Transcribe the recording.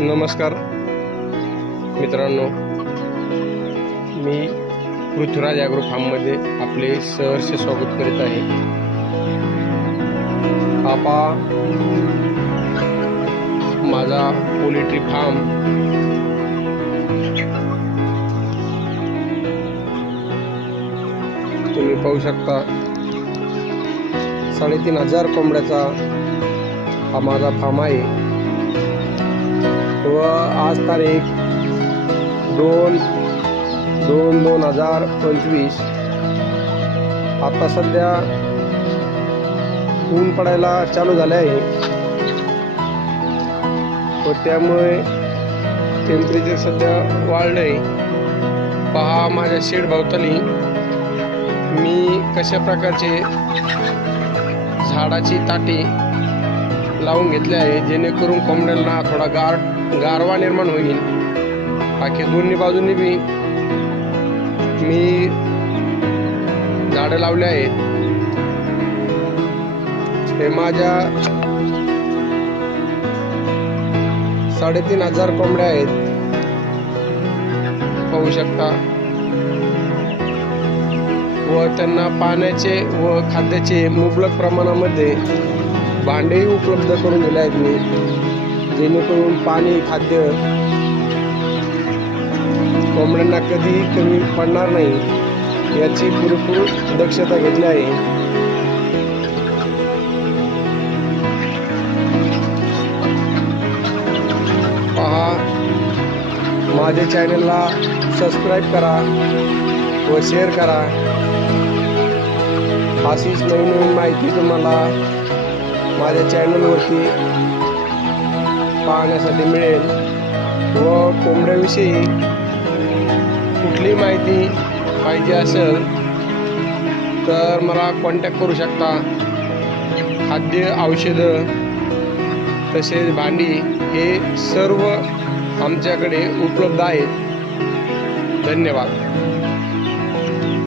नमस्कार. मित्रांनो मी पृथ्वीराज ॲग्रो फार्ममध्ये आपले सहर्ष स्वागत करीत आहे. आपा माझा पोल्ट्री फार्म. तुम्ही पाहू शकता साडेतीन हजार कोंबड्याचा हा माझा फार्म आहे. व आज तारीख दोन दोन दोन हजार पंचवीस. आता सध्या ऊन पडायला चालू झाले आहे व त्यामुळे टेम्परेचर सध्या वाढलं आहे पहा माझ्या शेड भावताली. मी कशा प्रकारचे झाडाची ताटी लावून घेतले आहे जेणेकरून कोंबड्यांना थोडा गार गारवा निर्माण होईल. बाकी दोन्ही बाजूंनी बी मी झाडं लावले आहेत. हे माझ्या साडेतीन हजार कोंबड्या आहेत. पाहू शकता. व त्यांना पाण्याचे व खाद्याचे मुबलक प्रमाणामध्ये भांडेही उपलब्ध करून दिले आहेत मी. जेणेकरून पाणी खाद्य कोंबड्यांना कधी कमी पडणार नाही याची पुरेपूर दक्षता घेतली आहे. पहा माझ्या चॅनलला सबस्क्राईब करा व शेअर करा. अशीच नवीन नवीन माहिती तुम्हाला माझ्या चॅनलवरती पाहण्यासाठी मिळेल. व कोंबड्याविषयी कुठली माहिती पाहिजे असेल तर मला कॉन्टॅक्ट करू शकता. खाद्य औषधं तसेच भांडी हे सर्व आमच्याकडे उपलब्ध आहेत. धन्यवाद.